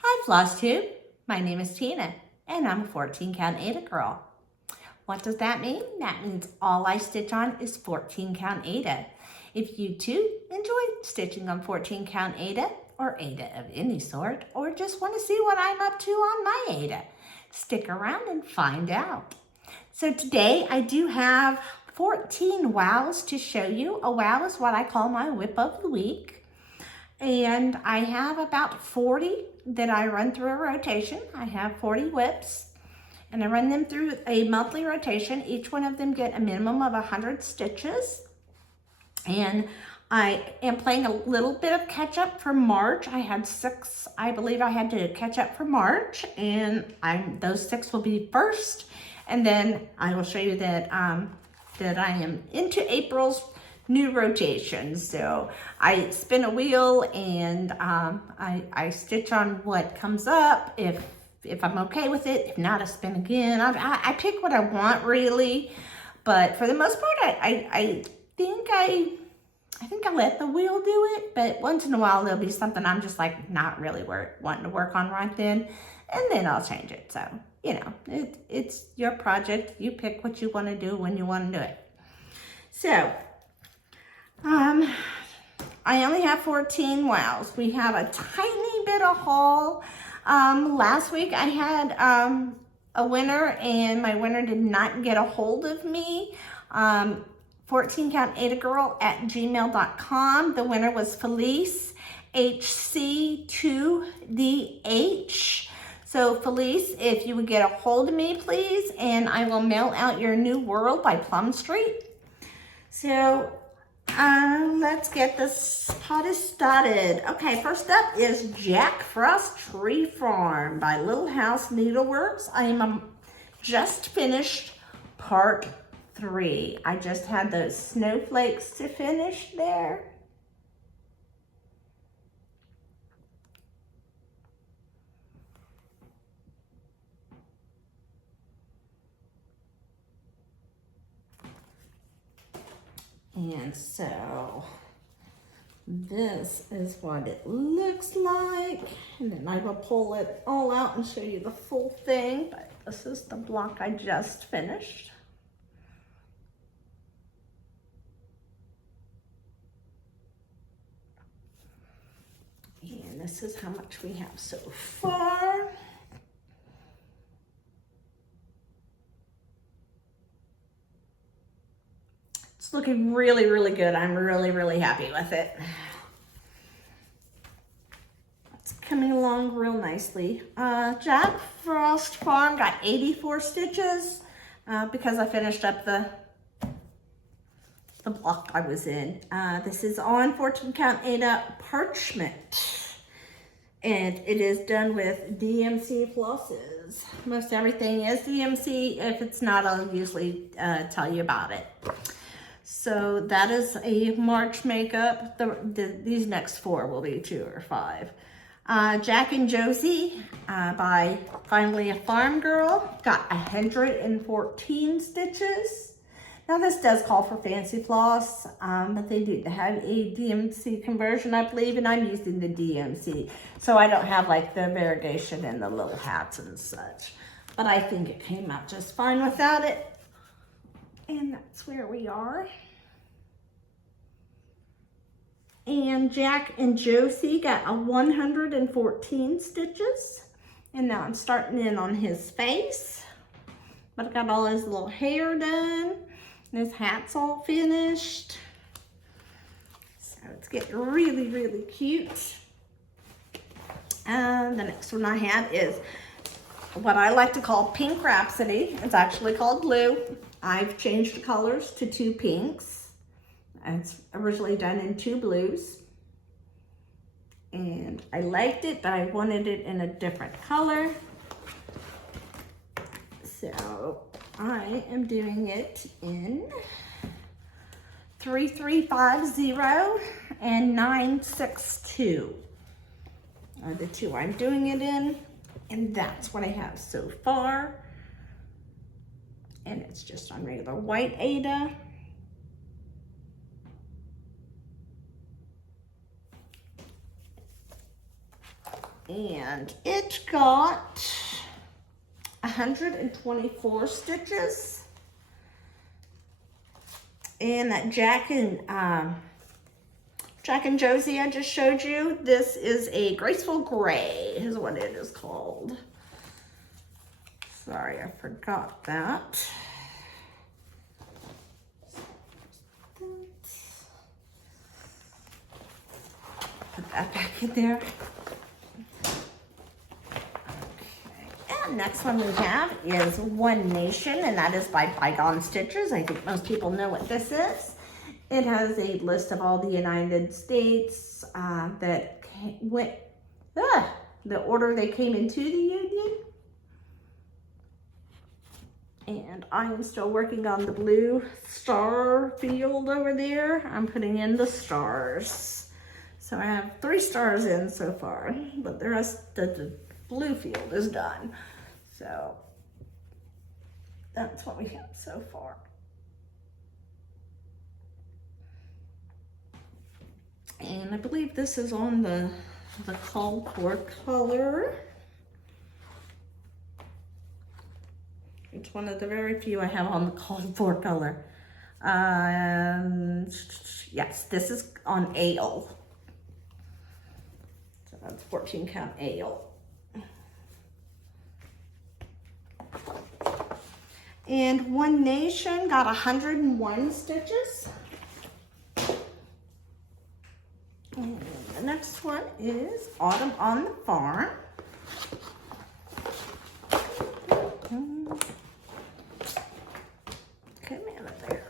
Hi Flosstube, my name is Tina and I'm a 14 count Aida girl. What does that mean? That means all I stitch on is 14 count Aida. If you too enjoy stitching on 14 count Aida or Aida of any sort, or just want to see what I'm up to on my Aida, stick around and find out. So today I do have 14 wows to show you. A wow is what I call my whip of the week. And I have about 40 that I run through a rotation. I have 40 whips and I run them through a monthly rotation. Each one of them get a minimum of 100 stitches. And I am playing a little bit of catch up for March. I had 6, I believe I had to catch up for March, and those 6 will be first. And then I will show you that, that I am into April's new rotations. So I spin a wheel and I stitch on what comes up if I'm okay with it. If not, I spin again. I pick what I want really, but for the most part, I think I let the wheel do it. But once in a while, there'll be something I'm just like not really wanting to work on right then, and then I'll change it. So you know, it's your project. You pick what you want to do when you want to do it. So. I only have 14 wows. We have a tiny bit of haul. Last week I had a winner and my winner did not get a hold of me. 14 count AidaGirl@gmail.com. The winner was Felice HC2DH. So Felice, if you would get a hold of me, please, and I will mail out your new world by Plum Street. So let's get this party started. Okay, first up is Jack Frost Tree Farm by Little House Needleworks. I am just finished part 3. I just had those snowflakes to finish there. And so this is what it looks like. And then I will pull it all out and show you the full thing. But this is the block I just finished. And this is how much we have so far. It's looking really, really good. I'm really, really happy with it. It's coming along real nicely. Jack Frost Farm got 84 stitches because I finished up the block I was in. This is on 14 count Aida parchment. And it is done with DMC flosses. Most everything is DMC. If it's not, I'll usually tell you about it. So that is a March makeup. These next 4 will be 2 or 5. Jack and Josie by Finally a Farm Girl got 114 stitches. Now this does call for fancy floss, but they do have a DMC conversion, I believe, and I'm using the DMC. So I don't have like the variegation and the little hats and such. But I think it came out just fine without it. And that's where we are. And Jack and Josie got a 114 stitches. And now I'm starting in on his face. But I got all his little hair done. And his hat's all finished. So it's getting really, really cute. And the next one I have is what I like to call Pink Rhapsody. It's actually called Blue. I've changed the colors to 2 pinks. It's originally done in 2 blues. And I liked it, but I wanted it in a different color. So I am doing it in 3350 and 962 are the 2 I'm doing it in. And that's what I have so far. And it's just on regular white Aida. And it got 124 stitches. And that Jack and Josie I just showed you, this is a Graceful Gray is what it is called. Sorry, I forgot that. Put that back in there. Next one we have is One Nation, and that is by Bygone Stitches. I think most people know what this is. It has a list of all the United States that went, the order they came into the Union. And I am still working on the blue star field over there. I'm putting in the stars. So I have 3 stars in so far, but the rest of the blue field is done. So that's what we have so far. And I believe this is on the called for color. It's one of the very few I have on the called for color. Yes, this is on ale. So that's 14 count ale. And One Nation got 101 stitches. And the next one is Autumn on the Farm. Come out of there.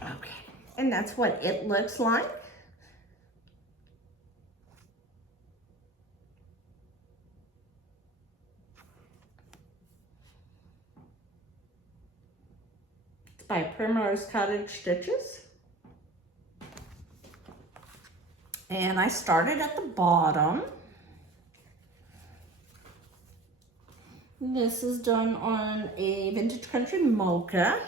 Okay. And that's what it looks like. By Primrose Cottage Stitches. And I started at the bottom. This is done on a Vintage Country Mocha.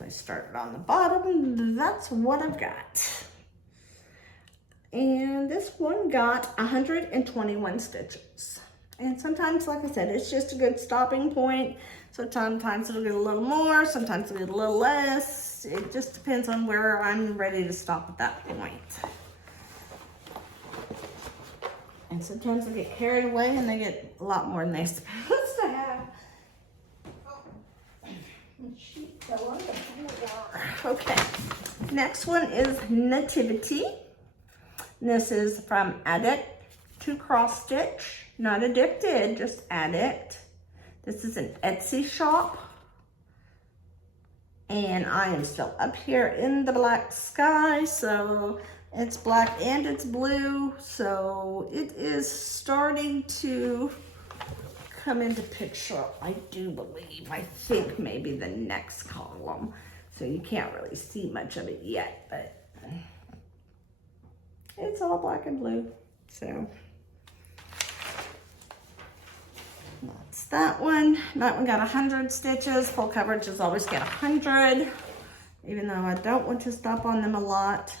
I started on the bottom, that's what I've got. And this one got 121 stitches. And sometimes, like I said, it's just a good stopping point. So sometimes it'll get a little more, sometimes it'll get a little less. It just depends on where I'm ready to stop at that point. And sometimes I get carried away and they get a lot more than they're supposed to have. Okay, next one is Nativity. This is from Addict to Cross Stitch. Not addicted, just addict. This is an Etsy shop. And I am still up here in the black sky, so it's black and it's blue. So it is starting to come into picture, I do believe. I think maybe the next column. So you can't really see much of it yet, but it's all black and blue. So that's that one. That one got 100 stitches. Full coverages always get 100, even though I don't want to stop on them a lot.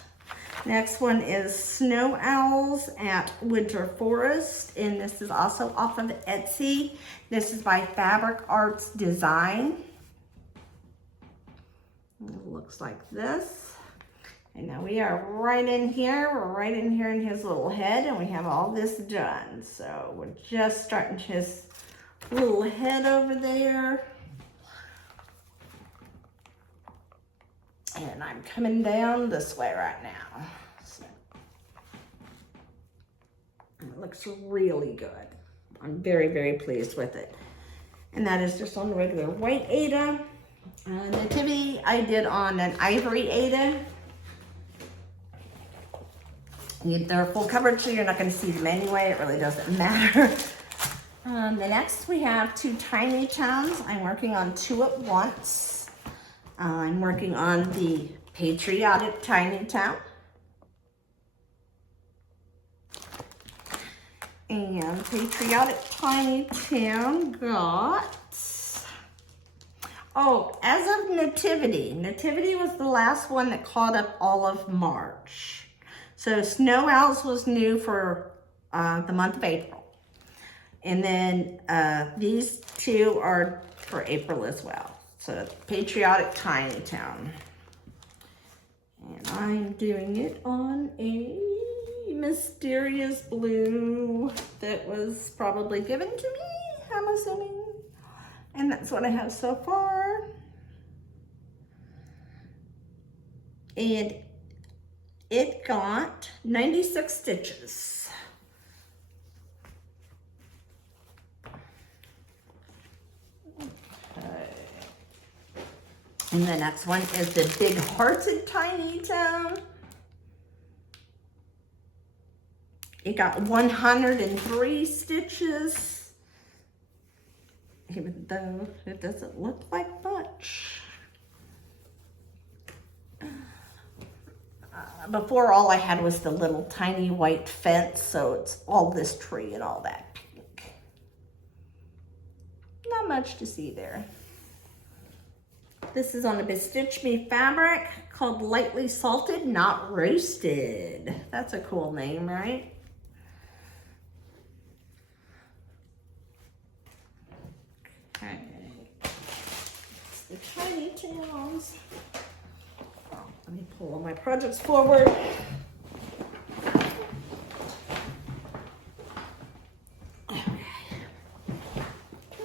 Next one is Snow Owls at Winter Forest, and this is also off of Etsy. This is by Fabric Arts Design. It looks like this. And now we are right in here. We're right in here in his little head, and we have all this done. So we're just starting his little head over there. And I'm coming down this way right now. So, it looks really good. I'm very, very pleased with it. And that is just on the regular white Aida. Nativity I did on an ivory Aida. They're full coverage, so you're not going to see them anyway. It really doesn't matter. The next we have 2 tiny towns. I'm working on 2 at once. I'm working on the Patriotic Tiny Town. And Patriotic Tiny Town got, oh, as of Nativity. Nativity was the last one that caught up all of March. So Snow Owls was new for the month of April. And then these two are for April as well. So Patriotic Tiny Town. And I'm doing it on a mysterious blue that was probably given to me, I'm assuming. And that's what I have so far. And it got 96 stitches. Okay. And the next one is the Big Hearted Tiny Town. It got 103 stitches, even though it doesn't look like much. Before, all I had was the little tiny white fence, so it's all this tree and all that pink. Not much to see there. This is on a Bestitch Me fabric called Lightly Salted, Not Roasted. That's a cool name, right? Okay. It's the Tiny Towns. Let me pull all my projects forward. Okay.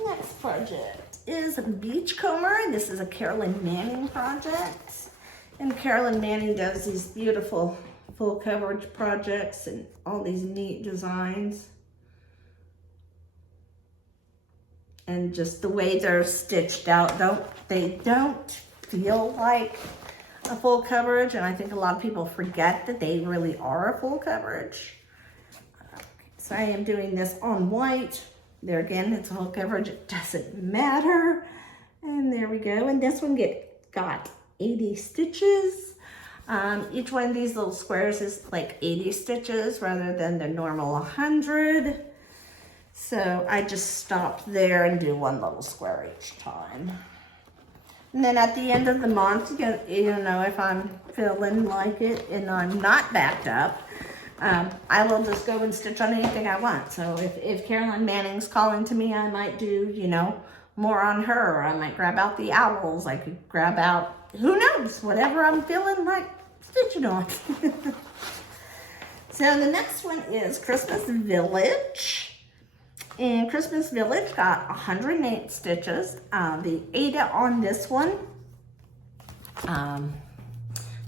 Next project is a Beachcomber. This is a Carolyn Manning project. And Carolyn Manning does these beautiful full coverage projects and all these neat designs. And just the way they're stitched out, they don't feel like a full coverage, and I think a lot of people forget that they really are a full coverage. So I am doing this on white. There again, it's a full coverage, it doesn't matter. And there we go, and this one got 80 stitches. Each one of these little squares is like 80 stitches rather than the normal 100. So I just stop there and do one little square each time. And then at the end of the month, you know, if I'm feeling like it and I'm not backed up, I will just go and stitch on anything I want. So if Carolyn Manning's calling to me, I might do, you know, more on her. I might grab out the owls. I could grab out, who knows, whatever I'm feeling like stitching on. So the next one is Christmas Village. And Christmas Village got 108 stitches. The Aida on this one,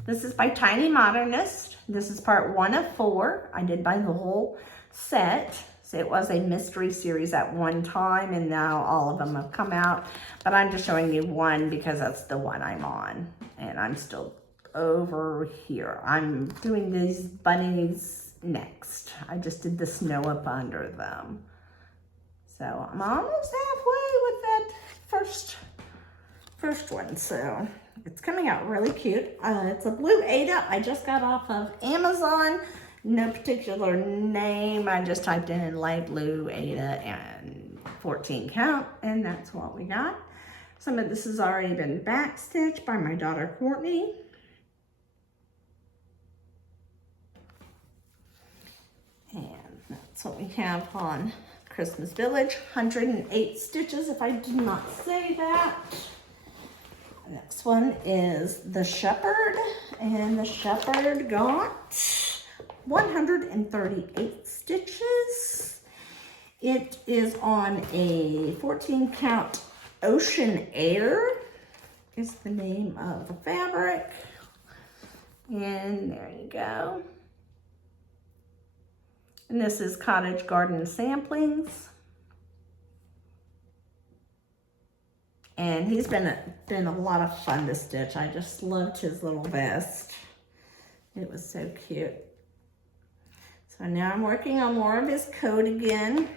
this is by Tiny Modernist. This is part 1 of 4. I did buy the whole set. So it was a mystery series at one time, and now all of them have come out. But I'm just showing you one because that's the one I'm on. And I'm still over here. I'm doing these bunnies next. I just did the snow up under them. So I'm almost halfway with that first one. So it's coming out really cute. It's a blue Aida. I just got off of Amazon. No particular name. I just typed in light blue Aida and 14 count, and that's what we got. Some of this has already been backstitched by my daughter Courtney. And that's what we have on Christmas Village, 108 stitches, if I did not say that. The next one is the Shepherd, and the Shepherd got 138 stitches. It is on a 14 count Ocean Air, is the name of the fabric. And there you go. And this is Cottage Garden Samplings. And he's been a lot of fun to stitch. I just loved his little vest. It was so cute. So now I'm working on more of his coat again.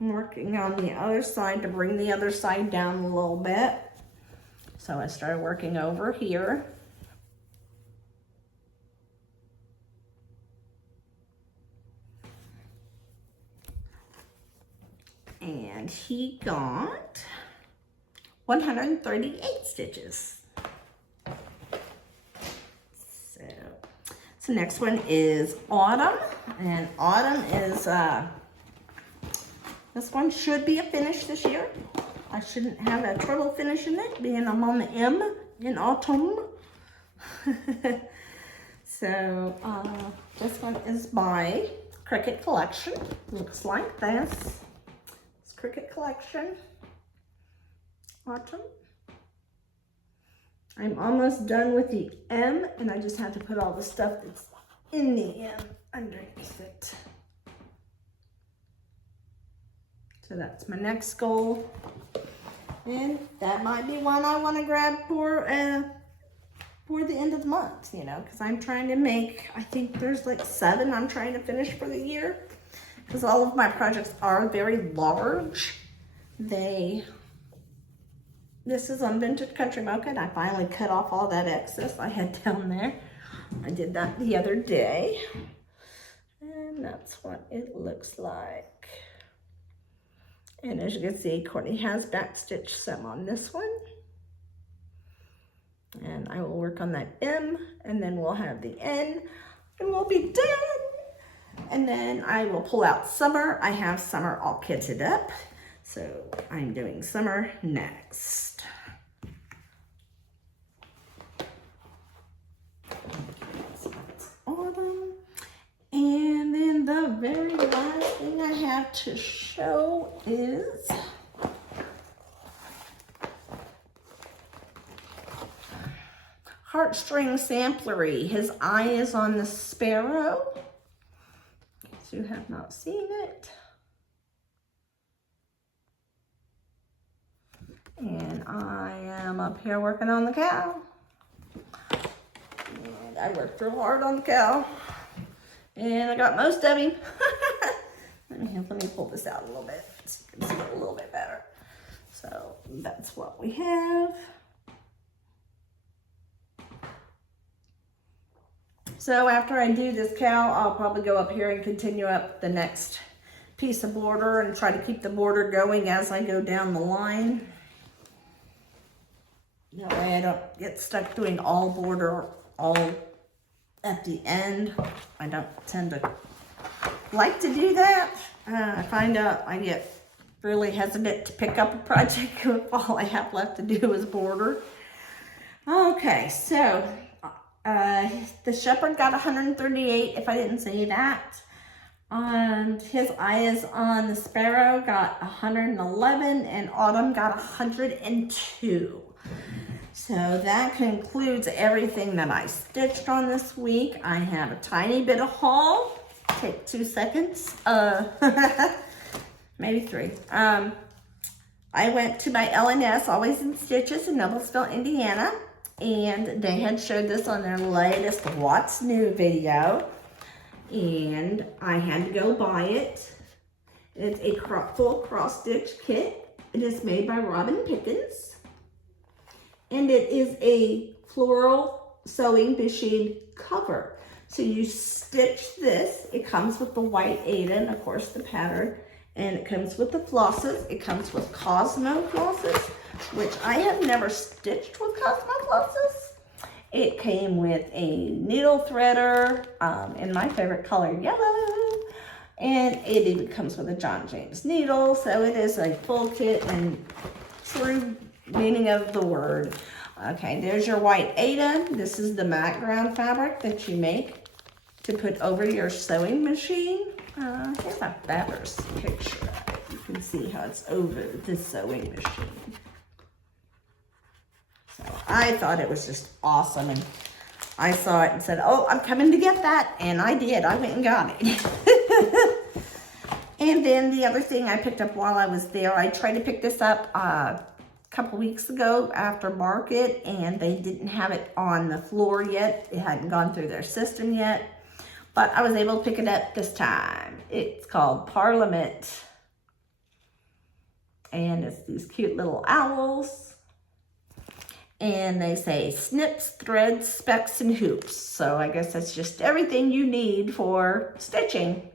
I'm working on the other side to bring the other side down a little bit. So I started working over here. And he got 138 stitches. So next one is Autumn. And Autumn is, this one should be a finish this year. I shouldn't have a trouble finishing it, being I'm on the M in autumn. So, this one is by Cricut Collection. Looks like this. It's Cricut Collection. Autumn. I'm almost done with the M, and I just have to put all the stuff that's in the M underneath it. So that's my next goal. And that might be one I want to grab for the end of the month, you know, because I'm trying to make, I think there's like 7 I'm trying to finish for the year, because all of my projects are very large. This is on Vintage Country Mocha, and I finally cut off all that excess I had down there. I did that the other day, and that's what it looks like. And as you can see, Courtney has backstitched some on this one. And I will work on that M, and then we'll have the N, and we'll be done. And then I will pull out summer. I have summer all kitted up, so I'm doing summer next. So that's autumn. And then the very last thing I have to show is Heartstring Samplery. His eye is on the sparrow. If you have not seen it. And I am up here working on the cow. And I worked real hard on the cow. And I got most of him. let me pull this out a little bit so you can see it a little bit better. So that's what we have. So after I do this cow, I'll probably go up here and continue up the next piece of border and try to keep the border going as I go down the line. That way I don't get stuck doing all border all at the end. I don't tend to like to do that. I find out I get really hesitant to pick up a project if all I have left to do is border. Okay, so the shepherd got 138, if I didn't say that. And his eye is on the sparrow, got 111, and Autumn got 102. So that concludes everything that I stitched on this week. I have a tiny bit of haul. Take 2 seconds. Maybe 3. I went to my LNS, Always in Stitches in Noblesville, Indiana. And they had showed this on their latest What's New video. And I had to go buy it. It's a full cross-stitch kit. It is made by Robin Pickens. And it is a floral sewing machine cover. So you stitch this. It comes with the white Aida and of course the pattern. And it comes with the flosses. It comes with Cosmo flosses, which I have never stitched with Cosmo flosses. It came with a needle threader in my favorite color, yellow. And it even comes with a John James needle. So it is a full kit and true meaning of the word. Okay, there's your white Aida. This is the background fabric that you make to put over your sewing machine. Here's a Babbers picture of it. You can see how it's over the sewing machine. So I thought it was just awesome, and I saw it and said, oh, I'm coming to get that, and I did. I went and got it. And then the other thing I picked up while I was there, I tried to pick this up a couple weeks ago after market, and they didn't have it on the floor yet. It hadn't gone through their system yet, but I was able to pick it up this time. It's called Parliament, and it's these cute little owls, and they say snips, threads, specks, and hoops. So I guess that's just everything you need for stitching.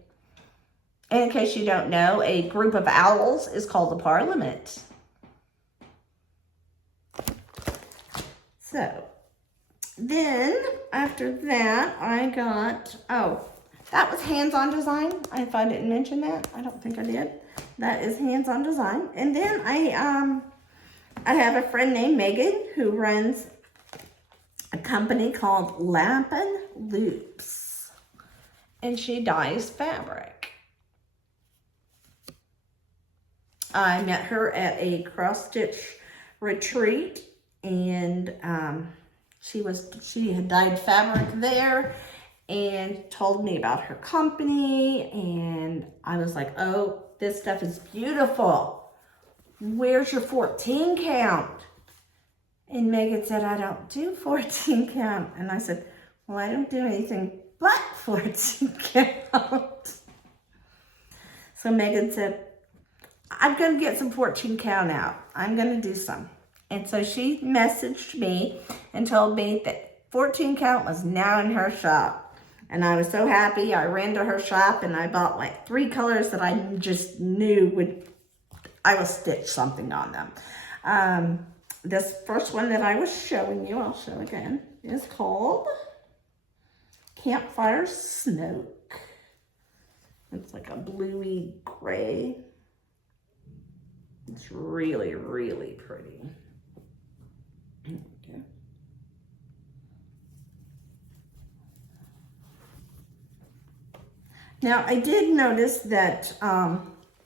And in case you don't know, a group of owls is called a parliament. So then after that, I got, that was hands-on design. If I didn't mention that, I don't think I did. That is hands-on design. And then I have a friend named Megan who runs a company called Lappin' Loops, and she dyes fabric. I met her at a cross-stitch retreat, and she had dyed fabric there and told me about her company, and I was like, oh, this stuff is beautiful. Where's your 14 count? And Megan said, I don't do 14 count. And I said, well, I don't do anything but 14 count. So Megan said, I'm going to get some 14 count out. I'm going to do some. And so she messaged me and told me that 14 count was now in her shop. And I was so happy. I ran to her shop and I bought like 3 colors that I just knew I would stitch something on them. This first one that I was showing you, I'll show again, is called Campfire Smoke. It's like a bluey gray. It's really, really pretty. Okay. Now, I did notice that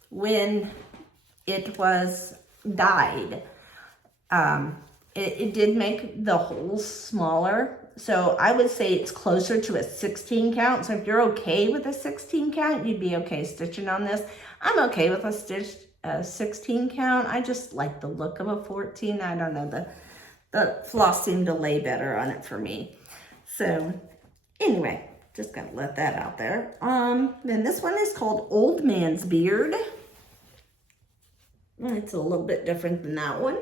when it was dyed, it did make the holes smaller. So I would say it's closer to a 16 count. So if you're okay with a 16 count, you'd be okay stitching on this. I'm okay with a 16 count. I just like the look of a 14. I don't know, the floss seemed to lay better on it for me. So anyway, just gonna let that out there. Then this one is called Old Man's Beard. It's a little bit different than that one.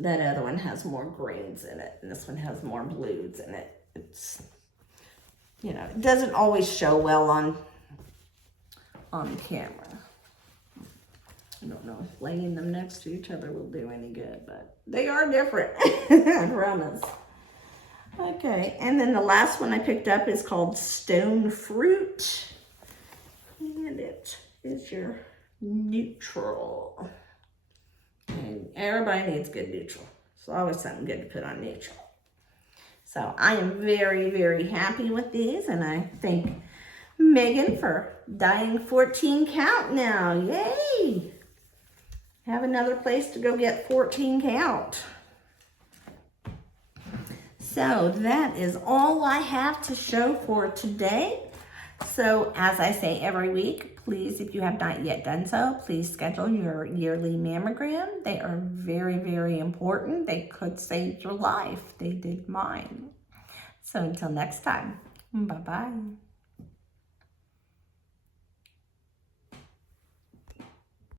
That other one has more greens in it, and this one has more blues in it. It's, you know, it doesn't always show well on camera. I don't know if laying them next to each other will do any good, but they are different, I promise. Okay, and then the last one I picked up is called Stone Fruit, and it is your neutral. And everybody needs good neutral. It's always something good to put on neutral. So I am very, very happy with these, and I thank Megan for dyeing 14 count now. Yay! Have another place to go get 14 count. So that is all I have to show for today. So as I say every week, please, if you have not yet done so, please schedule your yearly mammogram. They are very, very important. They could save your life. They did mine. So until next time, bye-bye.